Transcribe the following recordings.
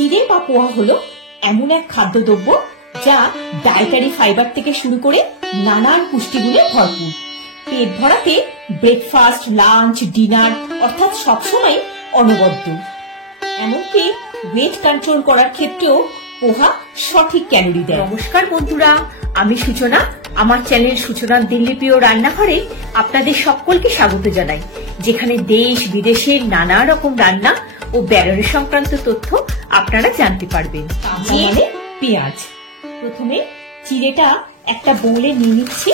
চিড়ে বা পোহা হলো এমন এক খাদ্যদ্রব্য যা ডায়েটারি ফাইবার থেকে শুরু করে নানান পুষ্টিগুণে ভরপুর। পেট ভরাতে ব্রেকফাস্ট, লাঞ্চ, ডিনার অর্থাৎ সবসময় অনবদ্য। এমনকি ওয়েট কন্ট্রোল করার ক্ষেত্রেও পোহা সঠিক ক্যালোরি দেয়। নমস্কার বন্ধুরা, আমি সূচনা। আমার চ্যানেল সূচনার দিল্লিপ্রিয় রান্নাঘরে আপনাদের সকলকে স্বাগত জানাই, যেখানে দেশ বিদেশের নানা রকম রান্না ও ব্যারণ সংক্রান্ত তথ্য আপনারা জানতে পারবেন। পেঁয়াজ। প্রথমে চিড়েটা একটা বোলে নিয়ে নিচ্ছি।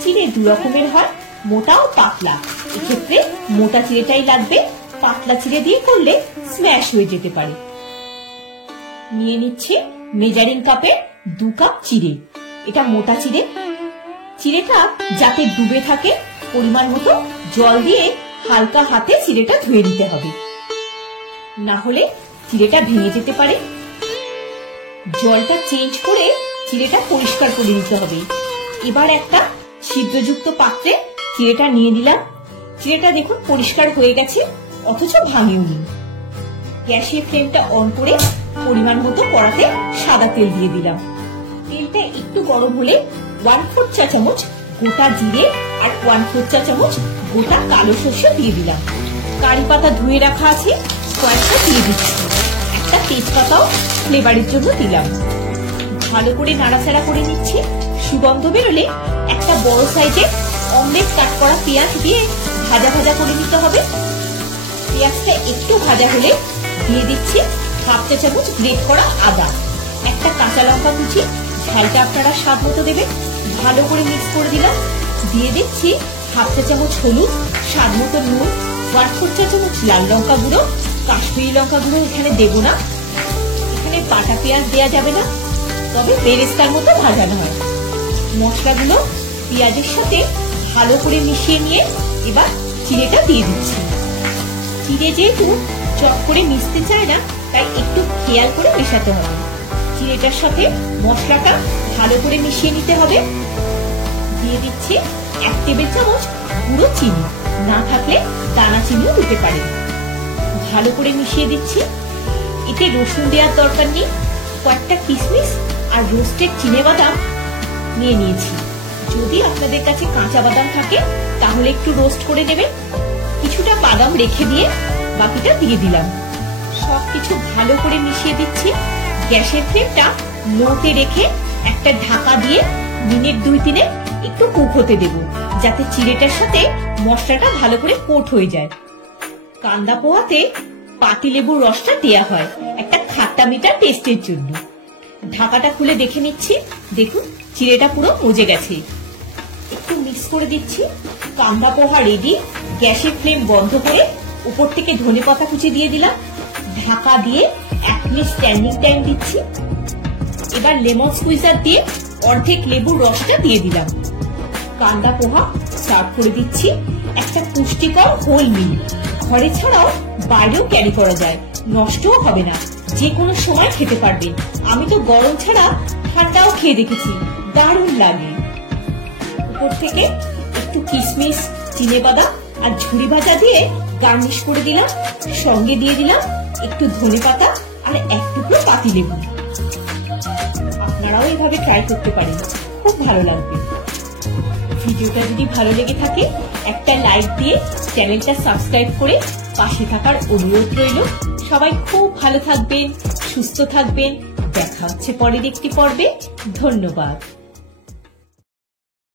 চিড়ে দু রকমের হয়, মোটা ও পাতলা। এক্ষেত্রে মোটা চিড়েটাই লাগবে, পাতলা চিড়ে দিয়ে করলে স্ম্যাশ হয়ে যেতে পারে। নিয়ে নিচ্ছি মেজারিং কাপে 2 কাপ চিড়ে। এটা মোটা চিড়ে। চিড়েটা যাতে ডুবে থাকে পরিমাণ মতো জল দিয়ে হালকা হাতে চিড়েটা ধুয়ে নিতে হবে, না হলে চিড়েটা ভেঙে যেতে পারে। জলটা চেঞ্জ করে চিড়েটা পরিষ্কার করে নিতে হবে। এবার একটা ছিদ্রযুক্ত পাত্রে চিড়েটা নিয়ে নিলাম। চিড়েটা দেখুন পরিষ্কার হয়ে গেছে, অথচ ভাঙেওনি। গ্যাসের ফ্লেমটা অন করে পরিমাণ মতো কড়াতে সাদা তেল দিয়ে দিলাম। তেলটা একটু গরম হলে 1/4 চা চামচ গোটা জিরে আর 1/4 চা চামচ গোটা কালো সর্ষে দিয়ে দিলাম। কারি পাতা ধুয়ে রাখা আছে, কয়েকটা দিয়ে দিচ্ছি। একটা তেজপাতাও ফ্লেভারের জন্য দিলাম। ভালো করে নাড়াচাড়া করে নিচ্ছি। সুগন্ধ বেরোলে একটা বড় সাইজের অমলেট কাট করা পেঁয়াজ দিয়ে ভাজা ভাজা করে নিতে হবে। পেঁয়াজটা একটু ভাজা হলে দিয়ে দিচ্ছি 1/2 চা চামচ গ্রেট করা আদা, একটা কাঁচা লঙ্কা কুচি। ঝালটা আপনারা স্বাদ মতো দেবেন। ভালো করে মিক্স করে দিলাম। দিয়ে দিচ্ছি 1/2 চা চামচ হলুদ, স্বাদ মতো নুন, 1/4 চা চামচ লাল লঙ্কা গুঁড়ো। কাশ্মীরি লঙ্কা গুঁড়ো এখানে দেব না। এখানে পাটা পেঁয়াজ দেওয়া যাবে না, তবে বেরেস্তার মতো ভাজানো হয়। মশলাগুলো পেঁয়াজের সাথে ভালো করে মিশিয়ে নিয়ে এবার চিড়েটা দিয়ে দিচ্ছি। চিড়ে যেহেতু চট করে মিশতে চায় না, তাই একটু খেয়াল করে মেশাতে হবে। চিড়েটার সাথে মশলাটা ভালো করে মিশিয়ে নিতে হবে। দিয়ে দিচ্ছি 1 টেবিল চামচ গুঁড়ো চিনি, না থাকলে দানা চিনিও দিতে পারেন। ভালো করে মিশিয়ে দিচ্ছি। এতে রসুন দেওয়ার দরকার নেই। কয়েকটা কিশমিশ আর রোস্টেড চিনেবাদাম নিয়ে নিয়েছি। যদি আপনাদের কাছে কাঁচা বাদাম থাকে তাহলে একটু রোস্ট করে নেবেন। কিছুটা বাদাম রেখে দিয়ে বাকিটা দিয়ে দিলাম। সবকিছু ভালো করে মিশিয়ে দিচ্ছি। গ্যাসের ফ্লেমটা লোতে রেখে একটা ঢাকা দিয়ে মিনিট 2-3 একটু কুক হতে দেব, যাতে চিড়েটার সাথে মশলাটা ভালো করে কোট হয়ে যায়। কান্দা পোহাতে পাতিলেবুর রসটা দেয়া হয় একটা খাট্টা মিঠা টেস্টের জন্য। ঢাকাটা খুলে দেখে নিচ্ছি। দেখুন চিড়েটা পুরো মজে গেছে। একটু মিক্স করে দিচ্ছি। কান্দা পোহা রেডি। গ্যাসের ফ্লেম বন্ধ করে উপর থেকে ধনেপাতা কুচি দিয়ে দিলাম। ঢাকা দিয়ে 1 মিনিট স্ট্যান্ডিং টাইম দিচ্ছি। এবার লেমন স্কুইজার দিয়ে অর্ধেক লেবুর রসটা দিয়ে দিলাম। কান্দা পোহা সার্ভ করে দিচ্ছি। একটা পুষ্টিকর হোল মিল। ঘরে ছাড়াও বাইরেও ক্যারি করা যায়, নষ্টও হবে না, যে কোনো সময় খেতে পারবেন। আমি তো গরম ছাড়া ঠান্ডাও খেয়ে দেখেছি, দারুণ লাগে। উপর থেকে একটু কিশমিশ, চিনেবাদাম আর ঝুরি ভাজা দিয়ে গার্নিশ করে দিলাম। সঙ্গে দিয়ে দিলাম একটু ধনেপাতা আর 1 টুকরো পাতিলেবু। আপনারাও এইভাবে ট্রাই করতে পারেন, খুব ভালো লাগবে। ভিডিওটা যদি ভালো লেগে থাকে একটা লাইক দিয়ে চ্যানেলটা সাবস্ক্রাইব করে পাশে থাকার অনুরোধ রইল। সবাই খুব ভালো থাকবেন, সুস্থ থাকবেন। দেখা হচ্ছে পরের একটি পর্বে। ধন্যবাদ।